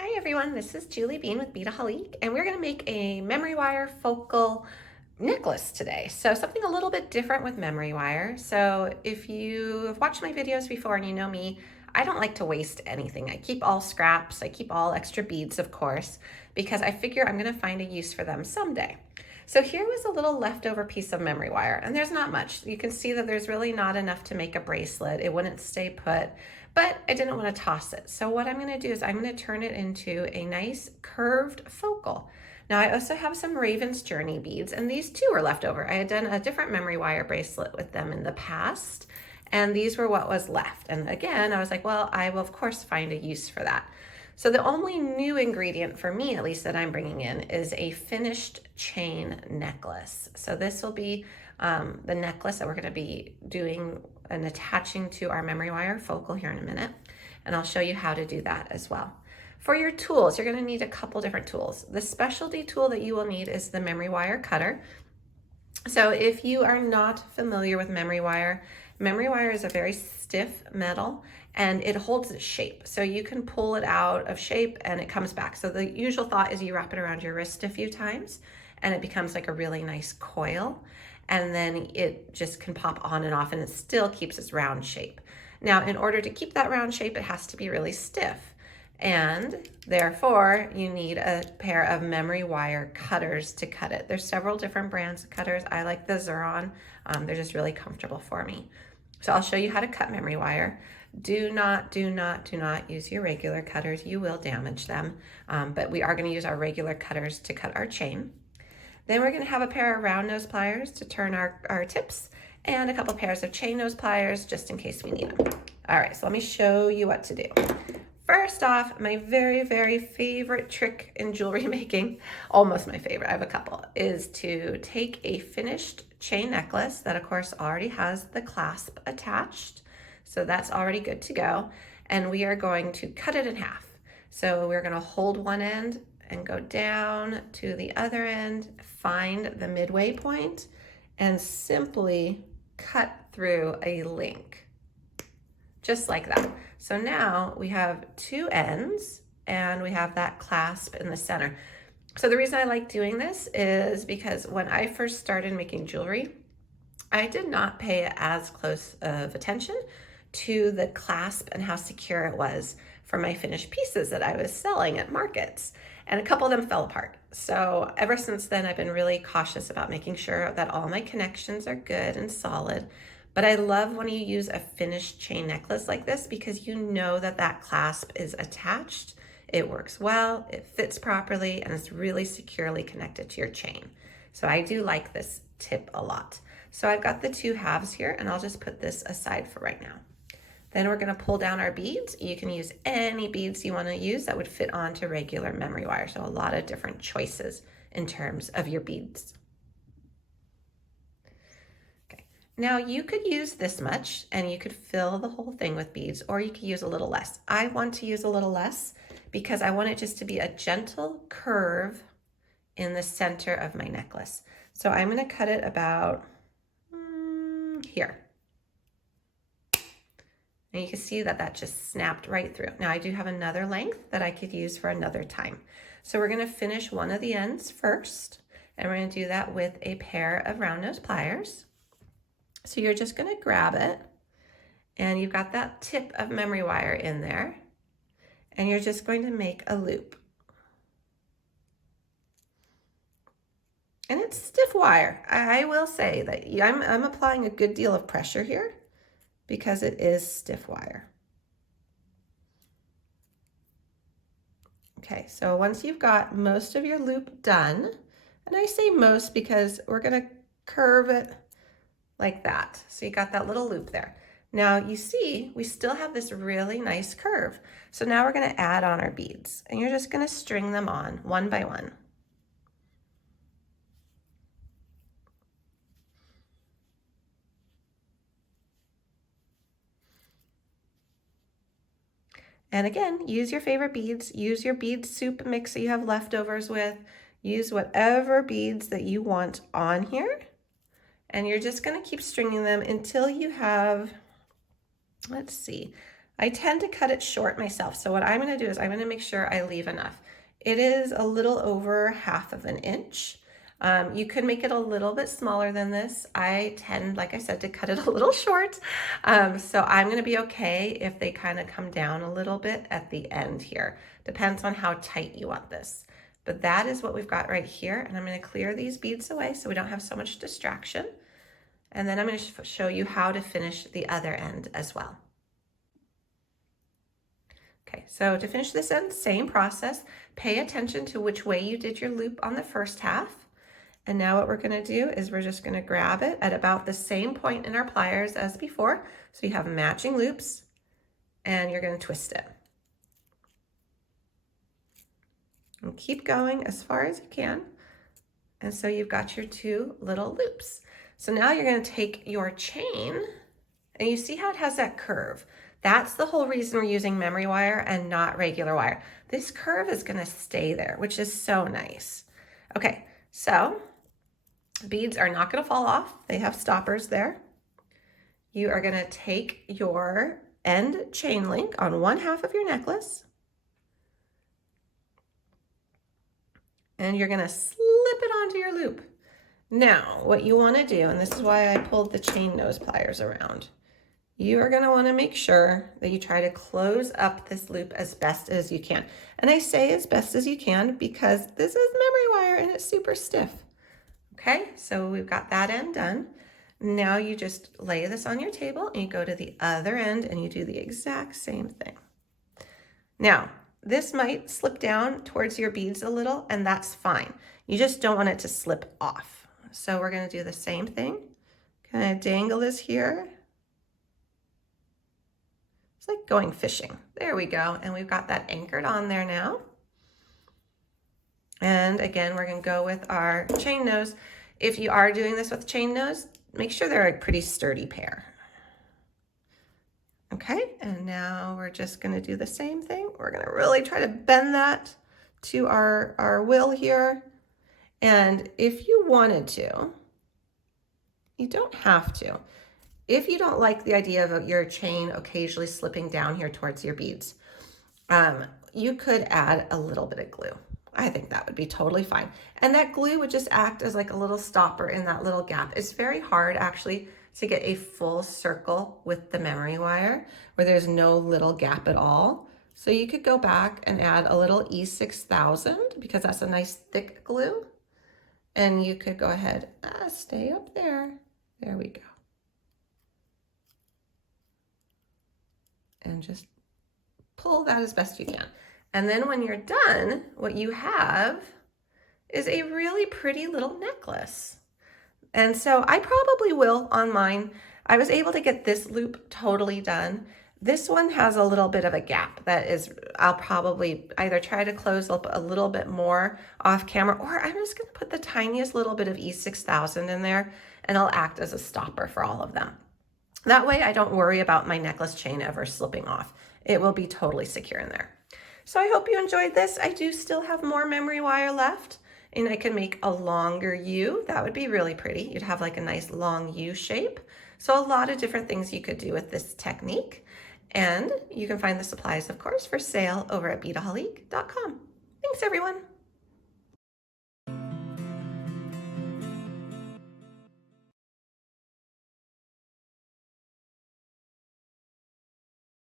Hi everyone, this is Julie Bean with Beadaholique, and we're going to make a memory wire focal necklace today. So something a little bit different with memory wire. So if you have watched my videos before and you know me, I don't like to waste anything. I keep all scraps, I keep all extra beads, of course, because I figure I'm going to find a use for them someday. So here was a little leftover piece of memory wire, and there's not much. You can see that there's really not enough to make a bracelet. It wouldn't stay put, but I didn't want to toss it. So what I'm going to do is I'm going to turn it into a nice curved focal. Now I also have some Raven's Journey beads, and these too were left over. I had done a different memory wire bracelet with them in the past, and these were what was left. And again, I was like, well, I will of course find a use for that. So the only new ingredient for me, at least that I'm bringing in, is a finished chain necklace. So this will be the necklace that we're going to be doing and attaching to our memory wire focal here in a minute. And I'll show you how to do that as well. For your tools, you're going to need a couple different tools. The specialty tool that you will need is the memory wire cutter. So if you are not familiar with memory wire is a very stiff metal and it holds its shape. So you can pull it out of shape and it comes back. So the usual thought is you wrap it around your wrist a few times and it becomes like a really nice coil. And then it just can pop on and off and it still keeps its round shape. Now, in order to keep that round shape, it has to be really stiff. And therefore, you need a pair of memory wire cutters to cut it. There's several different brands of cutters. I like the Xuron. They're just really comfortable for me. So I'll show you how to cut memory wire. Do not use your regular cutters. You will damage them. But we are going to use our regular cutters to cut our chain. Then we're going to have a pair of round nose pliers to turn our tips and a couple pairs of chain nose pliers just in case we need them. All right, so let me show you what to do. First off, my very favorite trick in jewelry making, almost my favorite, I have a couple, is to take a finished chain necklace that of course already has the clasp attached. So that's already good to go. And we are going to cut it in half. So we're gonna hold one end and go down to the other end, find the midway point, and simply cut through a link. Just like that. So now we have two ends and we have that clasp in the center. So the reason I like doing this is because when I first started making jewelry, I did not pay as close of attention to the clasp and how secure it was for my finished pieces that I was selling at markets. And a couple of them fell apart. So ever since then, I've been really cautious about making sure that all my connections are good and solid. But I love when you use a finished chain necklace like this because you know that that clasp is attached, it works well, it fits properly, and it's really securely connected to your chain. So I do like this tip a lot. So I've got the two halves here and I'll just put this aside for right now. Then we're gonna pull down our beads. You can use any beads you wanna use that would fit onto regular memory wire. So a lot of different choices in terms of your beads. Now you could use this much and you could fill the whole thing with beads, or you could use a little less. I want to use a little less because I want it just to be a gentle curve in the center of my necklace. So I'm going to cut it about here. And you can see that that just snapped right through. Now I do have another length that I could use for another time. So we're going to finish one of the ends first, and we're going to do that with a pair of round nose pliers. So you're just going to grab it and you've got that tip of memory wire in there and you're just going to make a loop. And it's stiff wire. I will say that I'm applying a good deal of pressure here because it is stiff wire. Okay, so once you've got most of your loop done, and I say most because we're going to curve it like that. So you got that little loop there. Now you see, we still have this really nice curve. So now we're gonna add on our beads and you're just gonna string them on one by one. And again, use your favorite beads, use your bead soup mix that you have leftovers with, use whatever beads that you want on here. And you're just gonna keep stringing them until you have, let's see, I tend to cut it short myself. So what I'm going to do is I'm going to make sure I leave enough. It is a little over 1/2 inch. You could make it a little bit smaller than this. I tend, like I said, to cut it a little short. So I'm going to be okay if they kind of come down a little bit at the end here. Depends on how tight you want this. But that is what we've got right here. And I'm going to clear these beads away so we don't have so much distraction. And then I'm going to show you how to finish the other end as well. Okay, so to finish this end, same process. Pay attention to which way you did your loop on the first half. And now what we're going to do is we're just going to grab it at about the same point in our pliers as before. So you have matching loops and you're going to twist it. And keep going as far as you can. And so you've got your 2 little loops. So now you're going to take your chain and you see how it has that curve. That's the whole reason we're using memory wire and not regular wire. This curve is going to stay there, which is so nice. Okay, so beads are not going to fall off. They have stoppers there. You are going to take your end chain link on 1/2 of your necklace and you're going to slip it onto your loop. Now, what you want to do, and this is why I pulled the chain nose pliers around, you are going to want to make sure that you try to close up this loop as best as you can. And I say as best as you can because this is memory wire and it's super stiff. Okay, so we've got that end done. Now you just lay this on your table and you go to the other end and you do the exact same thing. Now, this might slip down towards your beads a little, and that's fine. You just don't want it to slip off. So we're going to do the same thing. Kind of dangle this here. It's like going fishing. There we go. And we've got that anchored on there now. And again, we're going to go with our chain nose. If you are doing this with chain nose, make sure they're a pretty sturdy pair. Okay, and now we're just going to do the same thing. We're going to really try to bend that to our will here. And if you wanted to, you don't have to. If you don't like the idea of your chain occasionally slipping down here towards your beads, you could add a little bit of glue. I think that would be totally fine. And that glue would just act as like a little stopper in that little gap. It's very hard actually to get a full circle with the memory wire where there's no little gap at all. So you could go back and add a little E6000 because that's a nice thick glue. And you could go ahead, stay up there. There we go. And just pull that as best you can. And then when you're done, what you have is a really pretty little necklace. And so I probably will on mine. I was able to get this loop totally done. This one has a little bit of a gap that is, I'll probably either try to close up a little bit more off camera, or I'm just gonna put the tiniest little bit of E6000 in there and it'll act as a stopper for all of them. That way I don't worry about my necklace chain ever slipping off. It will be totally secure in there. So I hope you enjoyed this. I do still have more memory wire left and I can make a longer U. That would be really pretty. You'd have like a nice long U shape. So a lot of different things you could do with this technique. And you can find the supplies, of course, for sale over at beadaholique.com. Thanks, everyone.